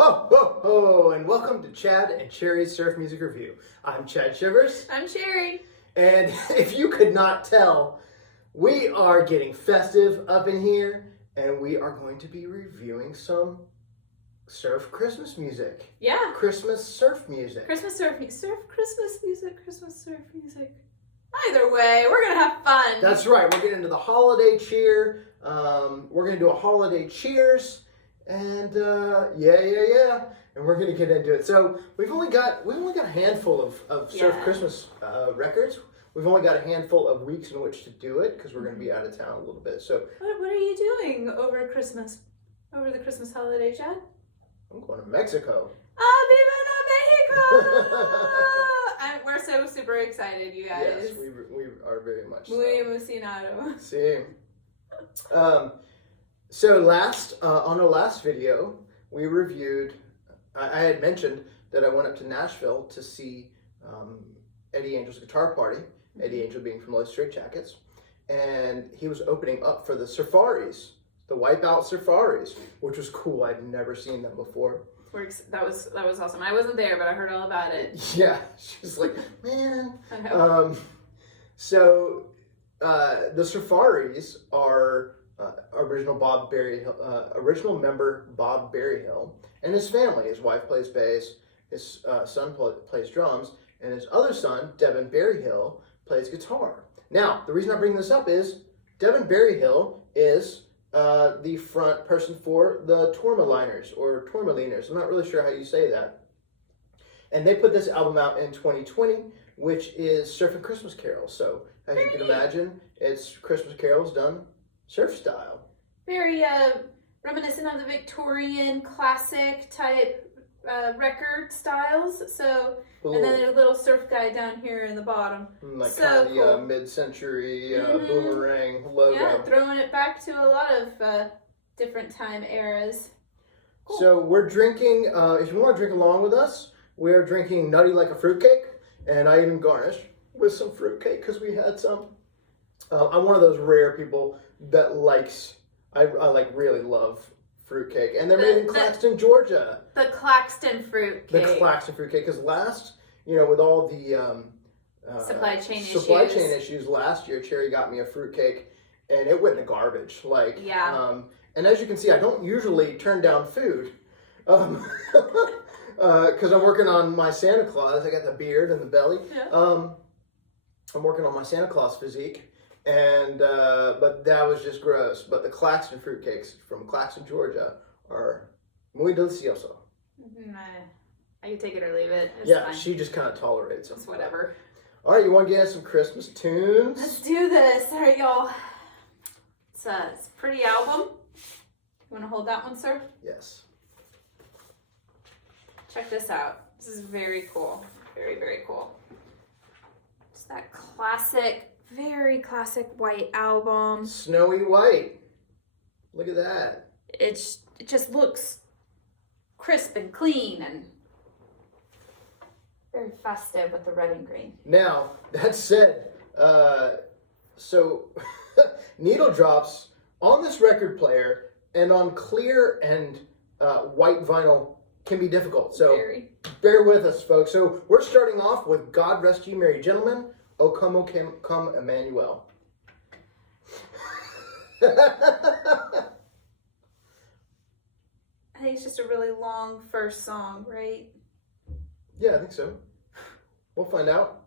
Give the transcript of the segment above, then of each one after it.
Ho, ho, ho, and welcome to Chad and Cherry's Surf Music Review. I'm Chad Shivers. I'm Cherry. And if you could not tell, we are getting festive up in here, and we are going to be reviewing some surf Christmas music. Yeah. Christmas surf music. Christmas surf music. Christmas music. Christmas surf music. Either way, we're going to have fun. That's right. We're getting into the holiday cheer. We're going to do a holiday cheers. And yeah. And we're going to get into it. So we've only got a handful of surf Christmas records. We've only got a handful of weeks in which to do it because we're going to be out of town a little bit. So what are you doing over Christmas? Over the Christmas holiday, Chad? I'm going to Mexico. Viva Mexico! We're so super excited, you guys. Yes, we are very much Muy so. emocionado. Sí. So on our last video, we reviewed, I had mentioned that I went up to Nashville to see Eddie Angel's guitar party, Eddie Angel being from Los Straight Jackets, and he was opening up for the Surfaris, the Wipeout Surfaris, which was cool. I'd never seen them before. That was awesome. I wasn't there, but I heard all about it. Yeah, she's like, man. I know. So the Surfaris are original member Bob Berryhill and his family. His wife plays bass, his son plays drums, and his other son, Devin Berryhill, plays guitar. Now, the reason I bring this up is Devin Berryhill is the front person for the Tourmaliners, or Tourmaliners. I'm not really sure how you say that. And they put this album out in 2020, which is Surfin Christmas Carols. So, as you can imagine, it's Christmas carols done surf style. Very reminiscent of the Victorian classic type record styles. So, and then a little surf guy down here in the bottom. Like so kind of the cool. Mid-century boomerang logo. Yeah, throwing it back to a lot of different time eras. Cool. So we're drinking, if you want to drink along with us, we're drinking Nutty Like A Fruitcake, and I even garnished with some fruitcake because we had some. I'm one of those rare people that likes, I like really love fruitcake, and they're made in Claxton, Georgia. The Claxton fruitcake. The Claxton fruitcake, because with all the supply chain issues last year, Cherry got me a fruitcake, and it went in the garbage. And as you can see, I don't usually turn down food, because I'm working on my Santa Claus. I got the beard and the belly. Yeah. I'm working on my Santa Claus physique. And but that was just gross. But the Claxton fruitcakes from Claxton, Georgia, are muy delicioso. I can take it or leave it. It's fine. She just kind of tolerates them. It's whatever. All right, you want to get us some Christmas tunes? Let's do this. All right, y'all. It's a pretty album. You want to hold that one, sir? Yes. Check this out. This is very cool. Very, very cool. It's that classic. Very classic white album. Snowy white. Look at that. It just looks crisp and clean and very festive with the red and green. Now, that said, so needle drops on this record player and on clear and white vinyl can be difficult. So bear with us, folks. So we're starting off with God Rest Ye Merry Gentlemen. O come, Emmanuel. I think it's just a really long first song, right? Yeah, I think so. We'll find out.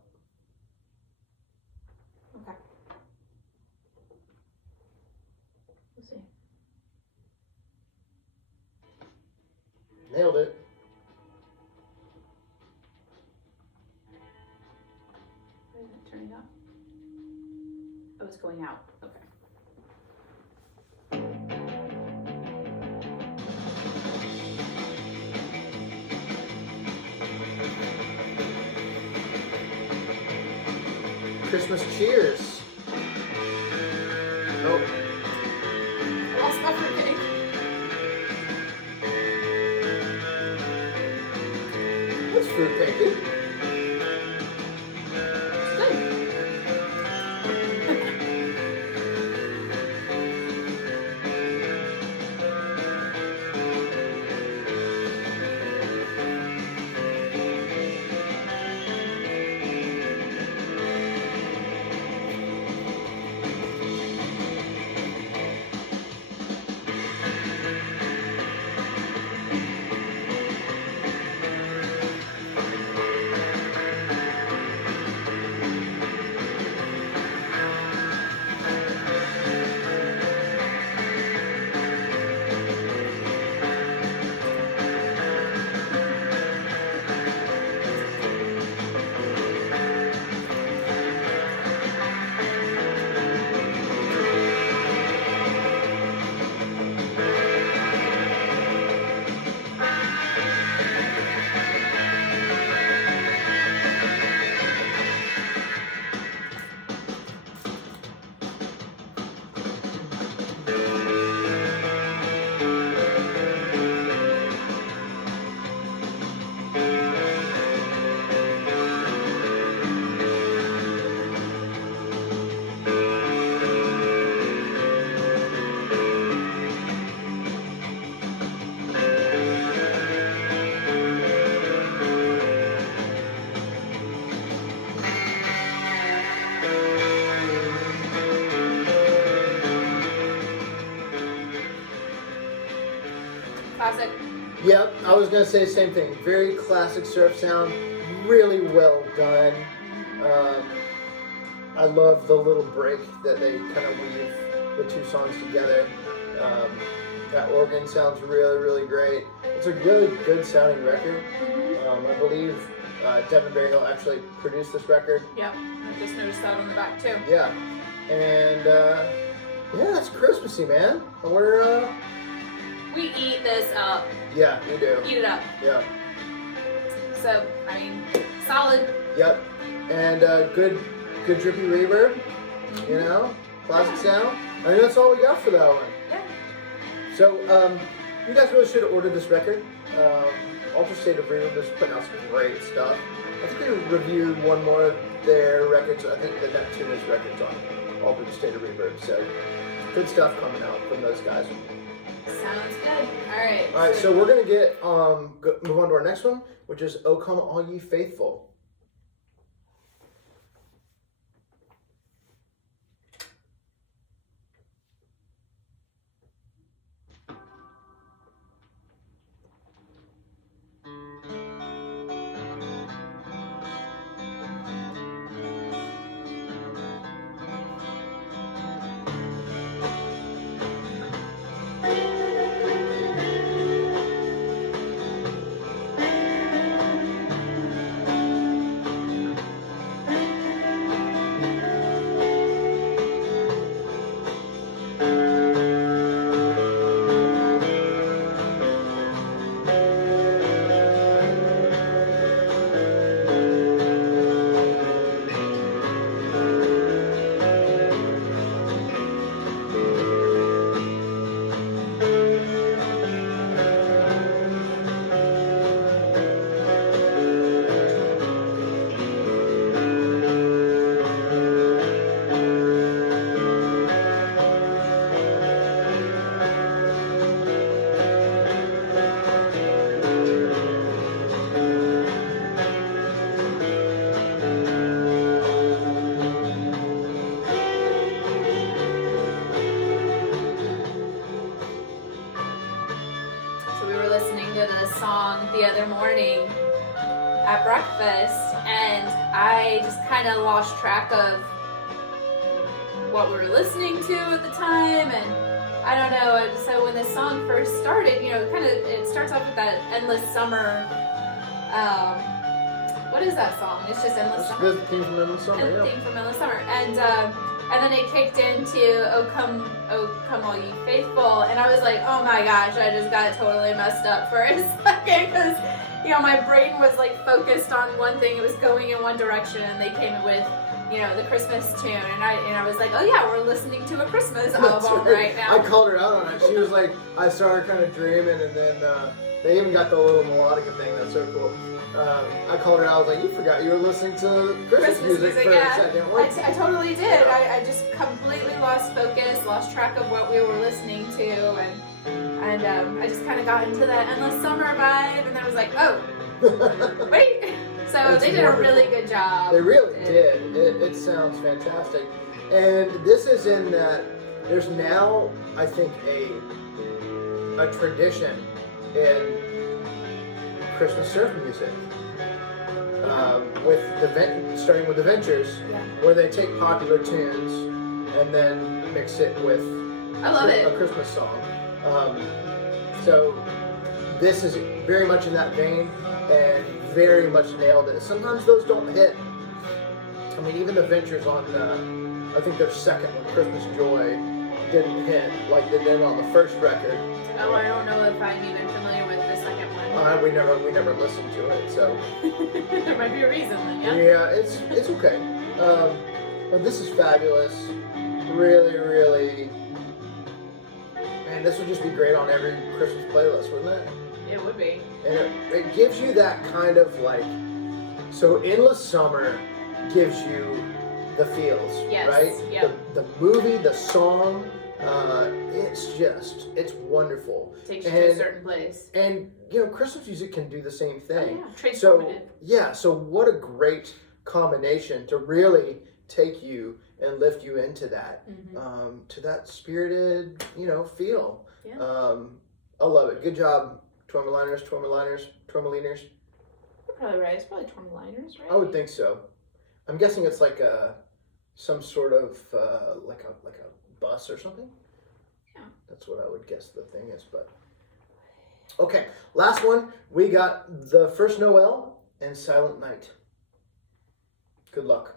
Okay. We'll see. Nailed it. Turning up. Oh, it's going out. Okay. Christmas cheers. Oh. I lost my fruitcake. What's fruitcake? classic. Yep, I was gonna say the same thing. Very classic surf sound, really well done. I love the little break that they kind of weave the two songs together. That organ sounds really, really great. It's a really good sounding record. I believe Devin Berryhill actually produced this record. Yep, I just noticed that on the back too. Yeah, and yeah, it's Christmassy, man. We eat this up. Yeah, we do. Eat it up. Yeah. So, I mean, solid. Yep. And good drippy reverb. You know, classic sound. I think that's all we got for that one. Yeah. So, you guys really should have ordered this record. Ultra State of Reverb is putting out some great stuff. I think we reviewed one more of their records. I think the Neptunus record's on Ultra State of Reverb. So, good stuff coming out from those guys. Sounds good. All right. All right, so we're gonna get move on to our next one, which is "O Come All Ye Faithful." The other morning at breakfast, and I just kind of lost track of what we were listening to at the time, and I don't know. And so when this song first started, you know, it starts off with that Endless Summer. What is that song? It's just Endless Summer. The theme from Endless Summer. The theme from Endless Summer, and then it kicked into "Oh Come All Ye Faithful," and I was like, oh my gosh, I just got totally messed up for a second, because, you know, my brain was like focused on one thing, it was going in one direction, and they came in with, you know, the Christmas tune, and I was like, oh yeah, we're listening to a Christmas album right now. I called her out on it. She was like, I saw her kind of dreaming, and then they even got the little melodica thing. That's so cool. I called her out. I was like, you forgot you were listening to Christmas music for a second. I totally did. I just completely lost focus, lost track of what we were listening to, and I just kind of got into that Endless Summer vibe, and then I was like, oh, wait. So they did a really good job. They really did. It sounds fantastic. And this is in that there's now, I think, a tradition in Christmas surf music, starting with the Ventures, where they take popular tunes and then mix it with a Christmas song. So this is very much in that vein and very much nailed it. Sometimes those don't hit. I mean, even the Ventures on, I think their second one, Christmas Joy, didn't hit like they did on the first record. Oh, I don't know if I'm even familiar with the second one. We never listened to it, so there might be a reason then, yeah. Yeah, it's okay. But this is fabulous. Really, really. Man, this would just be great on every Christmas playlist, wouldn't it? It would be. And it gives you that kind of like, so Endless Summer gives you the feels, yes, right? Yep. The movie, the song, it's wonderful. Takes you to a certain place. And, you know, Christmas music can do the same thing. Oh, yeah. Transformative. So what a great combination to really take you and lift you into that, to that spirited, you know, feel. Yeah. I love it. Good job Tourmaliners. You're probably right. It's probably Tourmaliners, right? I would think so. I'm guessing it's like some sort of like a bus or something. Yeah. That's what I would guess the thing is, but okay. Last one. We got the First Noel and Silent Night. Good luck.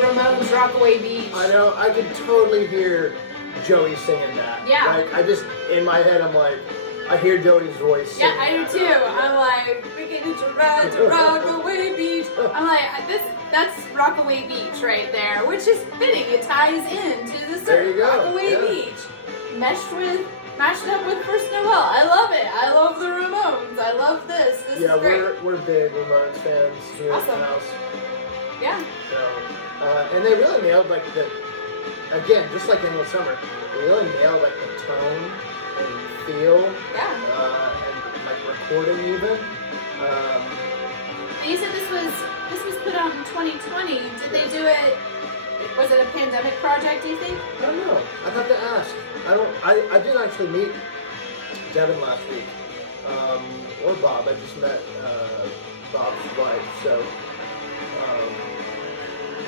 Ramones Rockaway Beach. I know. I could totally hear Joey singing that. Yeah. Like I just in my head, I'm like, I hear Joey's voice. Yeah, I do too. I'm like, we can need to ride to Rockaway Beach. I'm like, that's Rockaway Beach right there, which is fitting. It ties into the There you surf. go. Rockaway Yeah. Beach, mashed up with First Noel. I love it. I love the Ramones. I love this. This Yeah, is great. we're big Ramones fans here at the Awesome. house. Yeah. So, and they really nailed like again, just like Endless Summer, they really nailed like the tone and feel, Yeah. and like recording even. And you said this was put out in 2020. Did they do it? Was it a pandemic project? Do you think? I don't know. I'd have to ask. I didn't actually meet Devin last week, or Bob. I just met Bob's wife. So.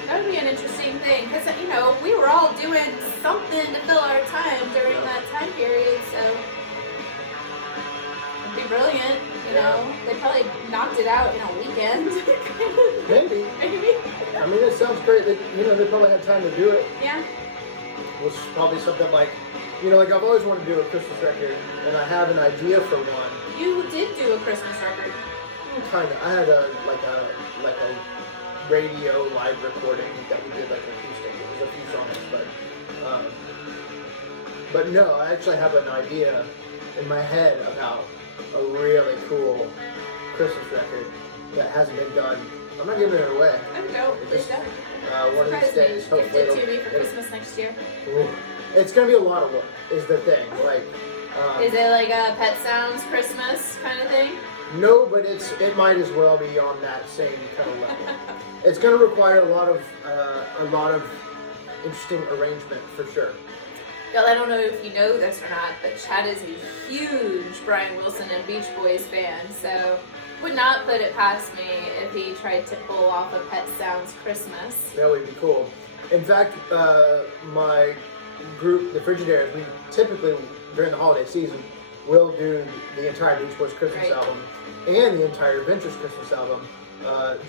That would be an interesting thing, because, you know, we were all doing something to fill our time during that time period, so it'd be brilliant, you know. They probably knocked it out in a weekend. Maybe. Maybe. I mean, it sounds great. That, you know, they probably had time to do it. Yeah. Which is probably something like, you know, like I've always wanted to do a Christmas record, and I have an idea for one. You did do a Christmas record. Kind of. I had a radio live recording that we did like acoustic. It was a few songs, but no, I actually have an idea in my head about a really cool Christmas record that hasn't been done. I'm not giving it away. Oh, no, please don't. One of these days, Gift hopefully, it to me for Christmas next year. It's gonna be a lot of work. Is the thing like? Is it like a Pet Sounds Christmas kind of thing? No, but it might as well be on that same kind of level. It's going to require a lot of interesting arrangement for sure. Y'all, I don't know if you know this or not, but Chad is a huge Brian Wilson and Beach Boys fan, so would not put it past me if he tried to pull off a Pet Sounds Christmas. That would be cool. In fact, my group, the Frigidaires, we typically during the holiday season will do the entire Beach Boys Christmas album and the entire Ventures Christmas album.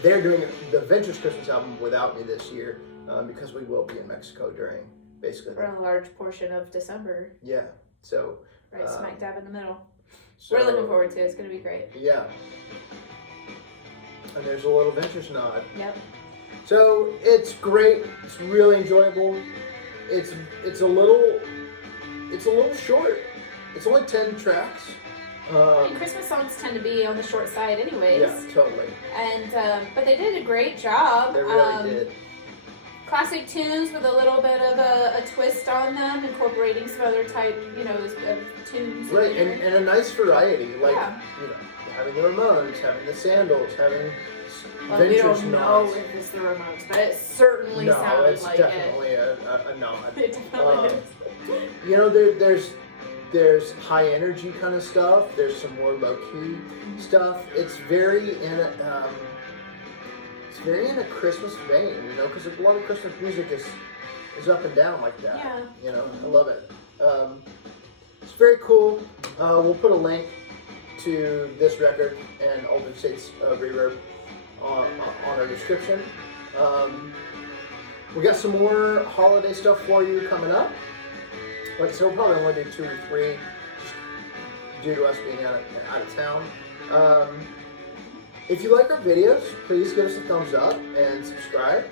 They're doing the Ventures Christmas album without me this year because we will be in Mexico during basically for a large portion of December. Yeah, so right smack dab in the middle. So, we're looking forward to it. It's going to be great. Yeah, and there's a little Ventures nod. Yep. So it's great. It's really enjoyable. It's a little short. It's only 10 tracks. I mean, Christmas songs tend to be on the short side anyways. Yeah, totally. And, but they did a great job. They really did. Classic tunes with a little bit of a twist on them, incorporating some other type, you know, of tunes. Right, and a nice variety. Like, yeah. you know, having the Ramones, having the Sandals, having we Ventures don't know nods. if it's the Ramones, but it certainly sounded like it. No, it's definitely a nod. It definitely is. You know, there's high energy kind of stuff. There's some more low key stuff. It's very it's very in a Christmas vein, you know, because a lot of Christmas music is up and down like that. Yeah. You know, I love it. It's very cool. We'll put a link to this record and Altered States Reverb on our description. We got some more holiday stuff for you coming up. Like I said, we'll probably only do 2 or 3, just due to us being out of town. If you like our videos, please give us a thumbs up and subscribe.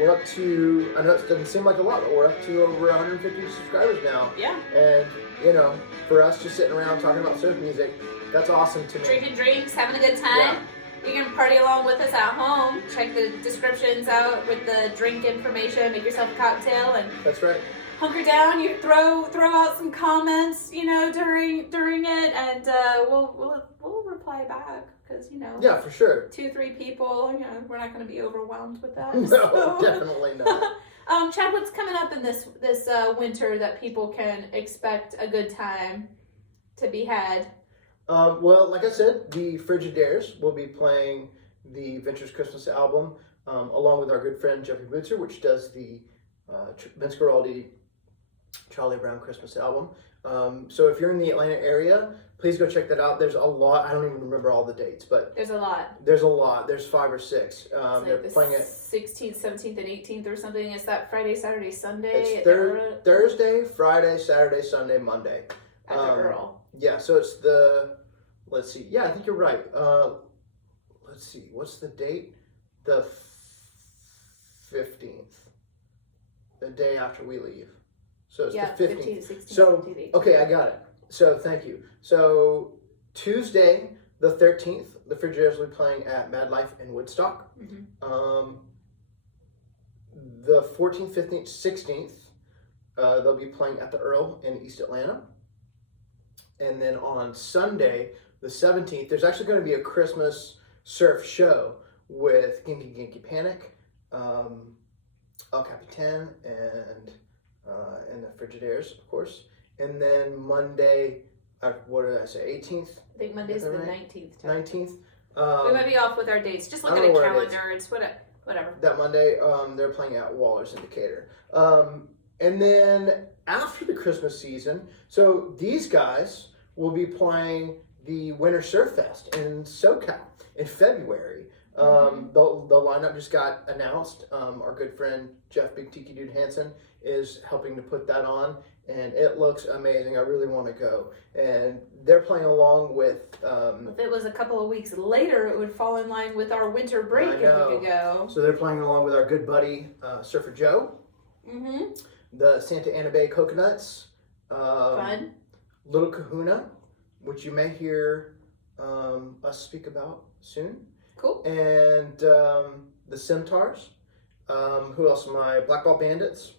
We're up to, I know it doesn't seem like a lot, but we're up to over 150 subscribers now. Yeah. And, you know, for us just sitting around talking about surf music, that's awesome to me. Drinking drinks, having a good time. Yeah. You can party along with us at home. Check the descriptions out with the drink information. Make yourself a cocktail and that's right. Hunker down. You throw out some comments, you know, during it, and we'll reply back because, you know. Yeah, for sure. 2-3 people. You know, we're not going to be overwhelmed with that. No, so. definitely not. Chad, what's coming up in this winter that people can expect a good time to be had? Well, like I said, the Frigidaires will be playing the Ventures Christmas album along with our good friend Jeffrey Bootser, which does the Vince Guaraldi Charlie Brown Christmas album. So if you're in the Atlanta area, please go check that out. There's a lot. I don't even remember all the dates, but there's a lot. There's 5 or 6. They're playing it 16th, 17th, and 18th or something. Is that Friday, Saturday, Sunday? It's Thursday, Friday, Saturday, Sunday, Monday. At the Earl. Yeah, so it's the, let's see. Yeah, I think you're right. Let's see. What's the date? The 15th. The day after we leave. So it's the 15th. 16th, so, 17th, okay, I got it. So thank you. So Tuesday, the 13th, the Frigidaires will be playing at Mad Life in Woodstock. Mm-hmm. The 14th, 15th, 16th, they'll be playing at the Earl in East Atlanta. And then on Sunday, the 17th, there's actually going to be a Christmas surf show with Ginky Ginky Panic, El Capitan, and the Frigidaires, of course. And then Monday, what did I say, 18th? I think Monday's the right? 19th. 19th. We might be off with our dates. Just look at a calendar. It's whatever. That Monday, they're playing at Waller's in Decatur. And then after the Christmas season, so these guys will be playing the Winter Surf Fest in SoCal in February. The lineup just got announced. Our good friend Jeff Big Tiki Dude Hansen is helping to put that on, and it looks amazing. I really want to go. And they're playing along with... if it was a couple of weeks later, it would fall in line with our winter break if we could go. So they're playing along with our good buddy Surfer Joe. Mm-hmm. The Santa Ana Bay Coconuts. Fun. Little Kahuna, which you may hear us speak about soon. Cool. And the Centaurs. Who else am I? Black Ball Bandits.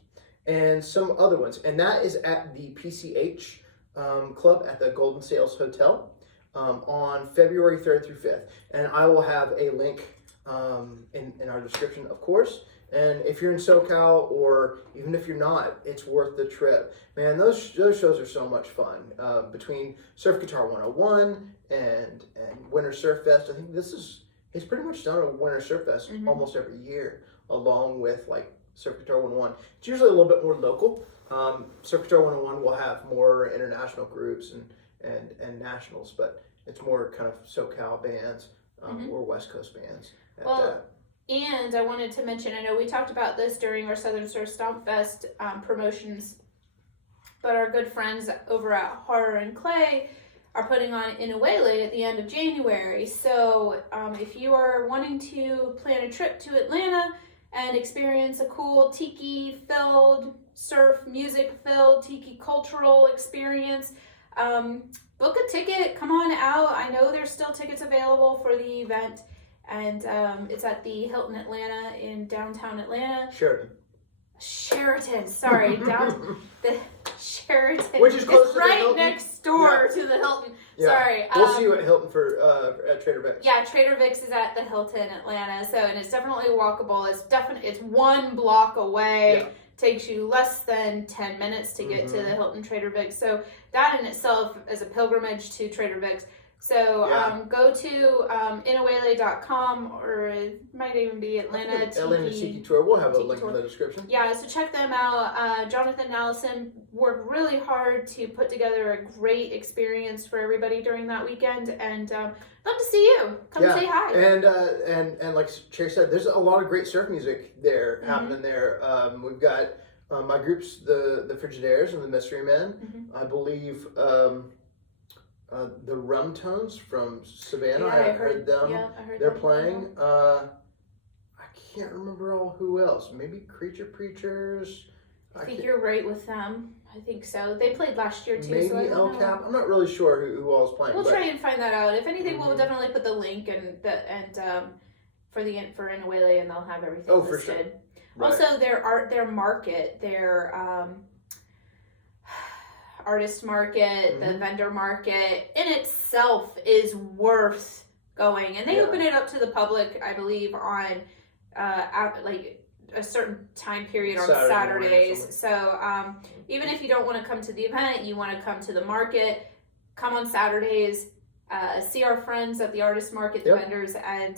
And some other ones. And that is at the PCH Club at the Golden Sails Hotel on February 3rd through 5th. And I will have a link in our description, of course. And if you're in SoCal, or even if you're not, it's worth the trip. Man, those shows are so much fun. Between Surf Guitar 101 and Winter Surf Fest, I think he's pretty much done a Winter Surf Fest almost every year, along with like Surf Guitar 101. It's usually a little bit more local. Surf Guitar 101 will have more international groups and nationals, but it's more kind of SoCal bands or West Coast bands at that. And I wanted to mention, I know we talked about this during our Southern Surf Stomp Fest promotions, but our good friends over at Horror and Clay are putting on Inuele at the end of January. So if you are wanting to plan a trip to Atlanta and experience a cool tiki-filled, surf music-filled, tiki cultural experience, book a ticket, come on out. I know there's still tickets available for the event. And it's at the Hilton Atlanta in downtown Atlanta. Sheraton, sorry. The Sheraton. Which is close to the right Hilton. Next door to the Hilton. Yeah. Sorry. We'll see you at Hilton at Trader Vic's. Yeah, Trader Vic's is at the Hilton Atlanta. So, and it's definitely walkable. It's 1 block away. Yeah. Takes you less than 10 minutes to get to the Hilton Trader Vic's. So that in itself is a pilgrimage to Trader Vic's. So Yeah. go to inawele.com, or it might even be Atlanta Tiki Tour. We'll have a Tiki link Tour. in the description. Yeah, so check them out. Jonathan and Allison worked really hard to put together a great experience for everybody during that weekend, and love to see you. Come say hi. And like Cherry said, there's a lot of great surf music there happening there. We've got my groups, the Frigidaires and the Mystery Men. I believe the Rum Tones from Savannah. Yeah, I heard them. Yeah, I heard They're them. playing. I can't remember who else. Maybe Creature Preachers. I think you're right with them. I think so. They played last year too. Maybe so I don't El know. Cap. I'm not really sure who all is playing. We'll try and find that out. If anything, we'll Mhm. definitely put the link for Inawele, and they'll have everything Oh, listed. for sure. Right. Also, their market, their artist market, the vendor market in itself is worth going, and they Yeah. open it up to the public, I believe, on like a certain time period on Saturday Saturdays. So even if you don't want to come to the event, you want to come to the market, come on Saturdays, see our friends at the artist market, the vendors, and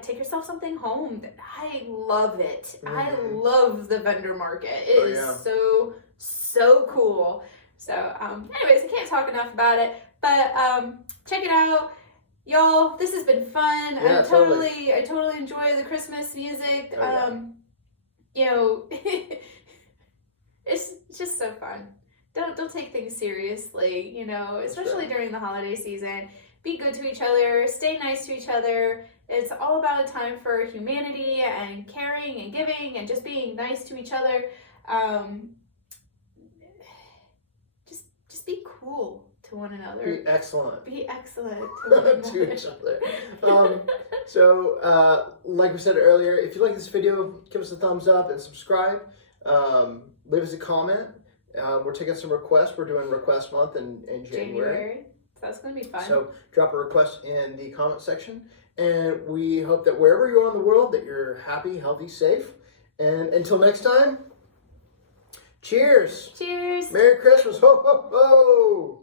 take yourself something home. I love it. I love the vendor market. It is so cool. So anyways, I can't talk enough about it, but check it out. Y'all, this has been fun. Yeah, I totally enjoy the Christmas music. You know, it's just so fun. Don't take things seriously, you know, especially during the holiday season. Be good to each other, stay nice to each other. It's all about a time for humanity and caring and giving and just being nice to each other. Just be cool to one another. Be excellent. Be excellent to one another. To each other. So, like we said earlier, if you like this video, give us a thumbs up and subscribe. Leave us a comment. We're taking some requests. We're doing request month in January. So that's going to be fun. So drop a request in the comment section. And we hope that wherever you are in the world, that you're happy, healthy, safe. And until next time, cheers. Cheers. Merry Christmas. Ho, ho, ho.